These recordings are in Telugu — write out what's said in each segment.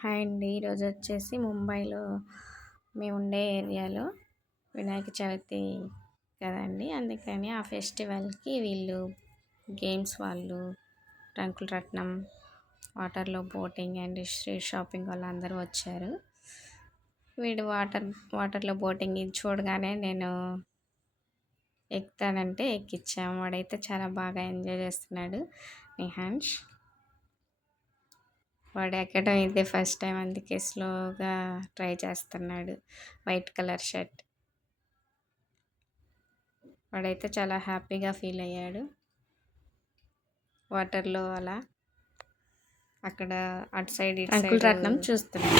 హాయ్ అండి. ఈరోజు వచ్చేసి ముంబైలో మేము ఉండే ఏరియాలో వినాయక చవితి కదండి. అందుకని ఆ ఫెస్టివల్కి వీళ్ళు గేమ్స్ వాళ్ళు రంకుల రత్నం వాటర్లో బోటింగ్ అండ్ స్ట్రీట్ షాపింగ్ వాళ్ళు అందరూ వచ్చారు. వీడు వాటర్ వాటర్లో బోటింగ్ ఇది చూడగానే నేను ఎక్కుతానంటే ఎక్కించాము వాడైతే చాలా బాగా ఎంజాయ్ చేస్తున్నాడు నిహాన్ష్. వాడు ఎక్కడం ఇదే ఫస్ట్ టైం అందుకే స్లోగా ట్రై చేస్తున్నాడు. White colour shirt. వాడైతే చాలా హ్యాపీగా ఫీల్ అయ్యాడు. వాటర్లో అలా అక్కడ అటు సైడ్ ఇటు సైడ్ రత్నం చూస్తున్నాడు.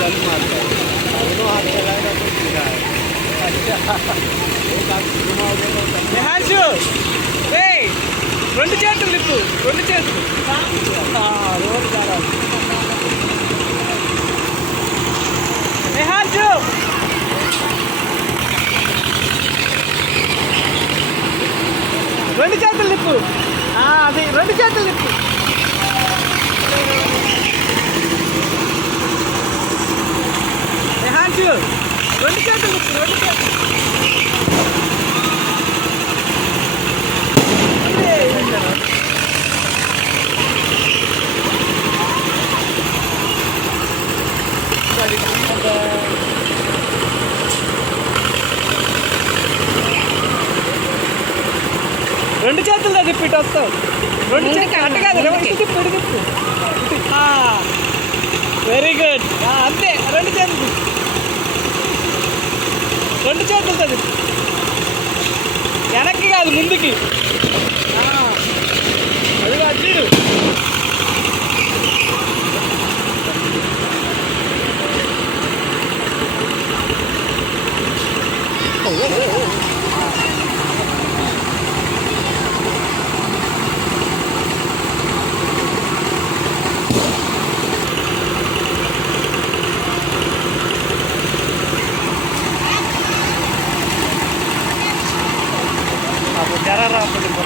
जल मारता है दोनों हाथ चलाएगा तो सीधा है अच्छा एक हाथ घुमाओगे तो నిహాన్షు ఏయ్ రెండు చేతులు లిప్పు రెండు చేతులు हाँ रोड जा रहा है నిహాన్షు రెండు చేతులు లిప్పు ఆ, అది రెండు చేతులు లిప్పు నిహాన్షు రెండు చేతులు రెండు చేతులు? రెండు చేతులతో తిప్పి ఇటు వస్తావు రెండు చేతులు అట్ట కాదు రెండు తిప్పు వెరీ గుడ్ అంతే రెండు చేతులు. రెండు చేతులతో తిప్పు వెనక్కి కాదు ముందుకి ఆ, అది కాదు ஜராரா பண்ணுங்க